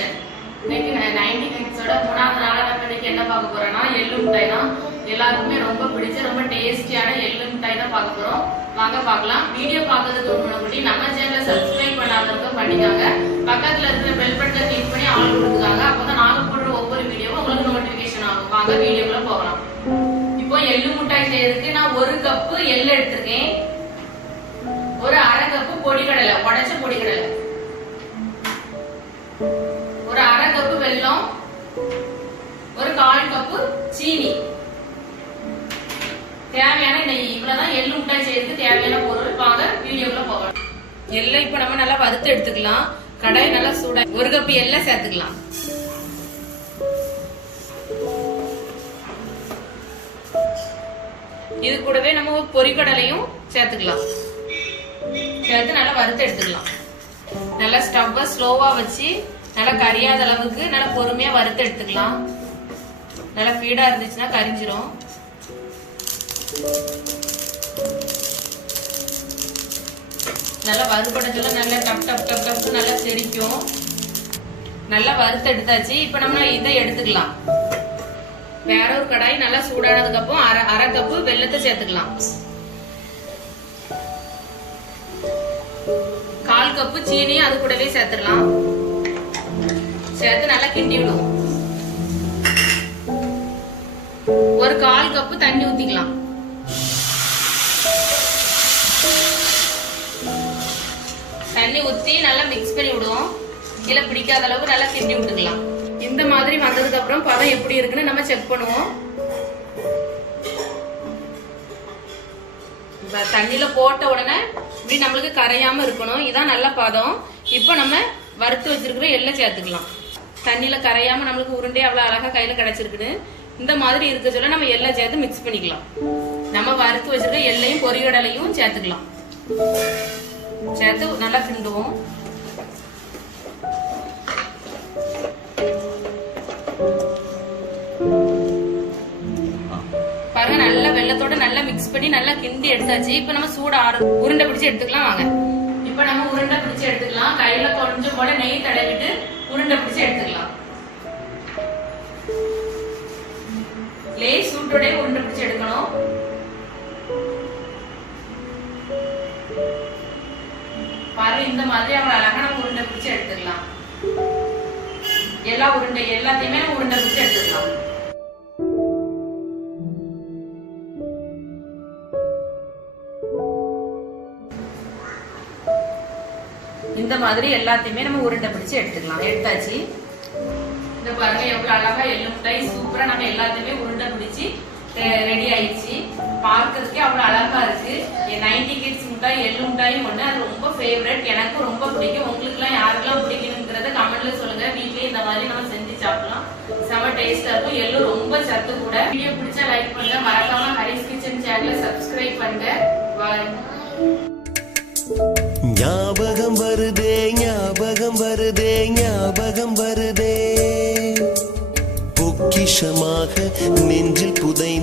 Kitchen. இன்னைக்கு 90 கிட்ஸோட 3வது நாளா நம்ம இன்னைக்கு என்ன பார்க்க போறோம்னா எள்ளு மிட்டாய் தான். எல்லாருக்குமே ரொம்ப பிடிச்ச ரொம்ப டேஸ்டியான எள்ளு மிட்டாய் தான் பார்க்க போறோம். வாங்க பார்க்கலாம். வீடியோ பார்க்கிறதுக்கு முன்னாடி நம்ம சேனலை சப்ஸ்கிரைப் பண்ணாதவங்க பண்ணிட்டாங்க. பக்கத்துல இருக்கிற பெல் பட்டனை கிளிக் பண்ணி ஆல் கொடுத்துக்காங்க. அப்பதான் நாங்க போடுற ஒவ்வொரு வீடியோவும் உங்களுக்கு நோட்டிபிகேஷன் ஆகும். வாங்க வீடியோக்குள்ள போகலாம். இப்போ எள்ளு மிட்டாய் செய்யறதுக்கு நான் 1 கப் எள்ளு எடுத்திருக்கேன். ஒரு 1/2 கப் பொடிக்கடலை, உடைச்ச பொடிக்கடலை, ஒரு 1/2 கப் வெல்லம், ஒரு 1/4 கப் சீனி, தேவையான நெய். இவ்வளவுதான் எள்ளு மிட்டாய் செய்யறதுக்கு தேவையான பொருள். வாங்க வீடியோக்குள்ள போகலாம். எள்ளை இப்ப நம்ம நல்லா வறுத்து எடுத்துக்கலாம். கடாய் நல்லா சூடா 1 கப் எள்ளை சேர்த்துக்கலாம். இது கூடவே நம்ம பொரிக்கடலையும் சேர்த்துக்கலாம். சேர்த்து நல்லா வறுத்து எடுத்துக்கலாம். நல்லா ஸ்டவ்வை ஸ்லோவா வச்சு நல்லா கரியாத அளவுக்கு நல்லா பொறுமையா வறுத்து எடுத்துக்கலாம். நல்லா ஃபீடா இருந்துச்சுன்னா கரிஞ்சிரும். நல்லா வறுபடத்துல நல்லா டப் டப் டப் டப் நல்லா செடிக்கும். நல்லா வறுத்து எடுத்தாச்சு. இப்ப நம்ம இதை எடுத்துக்கலாம். வேற ஒரு கடாய் நல்லா சூடானதுக்கு அப்புறம் 1/2 கப் வெல்லத்தை சேர்த்துக்கலாம். 1/4 கப் சீனி அது கூடவே சேர்த்துடலாம். சேர்த்து நல்லா கிண்டி விடுவோம். ஒரு 1/4 கப் தண்ணி ஊத்திக்கலாம். தண்ணி ஊத்தி நல்லா மிக்ஸ் பண்ணி விடுவோம். கீழே பிடிக்காத அளவுக்கு நல்லா கிண்டி விட்டுக்கலாம். இந்த மாதிரி வந்ததுக்கு அப்புறம் பதம் எப்படி இருக்குன்னு நம்ம செக் பண்ணுவோம். தண்ணியில போட்ட உடனே இப்படி நம்மளுக்கு கரையாம இருக்கணும். இதான் நல்ல பதம். இப்ப நம்ம வறுத்து வச்சிருக்கிற எள்ளை சேர்த்துக்கலாம். தண்ணியில கரையாம நம்மளுக்கு உருண்டை அவ்வளவு அழகா கையில கிடைச்சிருக்குன்னு இந்த மாதிரி இருக்க சொல்ல நம்ம எள்ளை சேர்த்து மிக்ஸ் பண்ணிக்கலாம். நம்ம வறுத்து வச்சிருக்க எள்ளையும் பொரிகடலையும் சேர்த்துக்கலாம். சேர்த்து நல்லா கிண்டுவோம். பாருங்க, நல்லா வெள்ளத்தோட நல்லா மிக்ஸ் பண்ணி நல்லா கிண்டி எடுத்தாச்சு. இப்ப நம்ம சூட உருண்டை பிடிச்சு எடுத்துக்கலாம். வாங்க இப்ப நம்ம உருண்டை பிடிச்சு எடுத்துக்கலாம். கையில கொஞ்சம் போல நெய் தடவிட்டு உருண்டை பிடிச்சு எடுத்துக்கலாம். லேஸ் சூட்டோட உருண்டை பிடிச்சு எடுக்கணும். பாருங்க, இந்த மாதிரி அவள் அழகா நம்ம உருண்டை பிடிச்சு எடுத்துக்கலாம். எல்லாத்தையுமே நம்ம உருண்டை பிடிச்சு எடுத்துக்கலாம். இந்த மாதிரி எல்லாத்தையுமே நம்ம உருண்டை பிடிச்சு எடுத்துக்கலாம். எடுத்தாச்சு. இந்த பாருங்க எவ்வளவு அழகா எள்ளு மிட்டாய் சூப்பரா நம்ம எல்லாத்தையுமே உருண்டை பிடிச்சு ரெடி ஆயிடுச்சு. பார்க்கறதுக்கே அவ்வளவு அழகா இருக்கு. 90 கிட்ஸ் மிட்டாய் எள்ளு மிட்டாயும் ஒண்ணு. அது ரொம்ப ஃபேவரட். எனக்கு ரொம்ப பிடிக்கும். உங்களுக்கு எல்லாம் யாருக்கெல்லாம் பிடிக்குங்கிறத கமெண்ட்ல சொல்லுங்க. வீட்லயே இந்த மாதிரி நம்ம செஞ்சு சாப்பிடலாம். செம டேஸ்டா இருக்கும். எள்ளு ரொம்ப சத்து கூட. வீடியோ பிடிச்சா லைக் பண்ணுங்க. மறக்காம ஹரிஸ் கிச்சன் சேனலை சப்ஸ்கிரைப் பண்ணுங்க. பாய். ஞாபகம் வருதே, ஞாபகம் வருதே, ஞாபகம் வருதே, பொக்கிஷமாக நெஞ்சில் புதை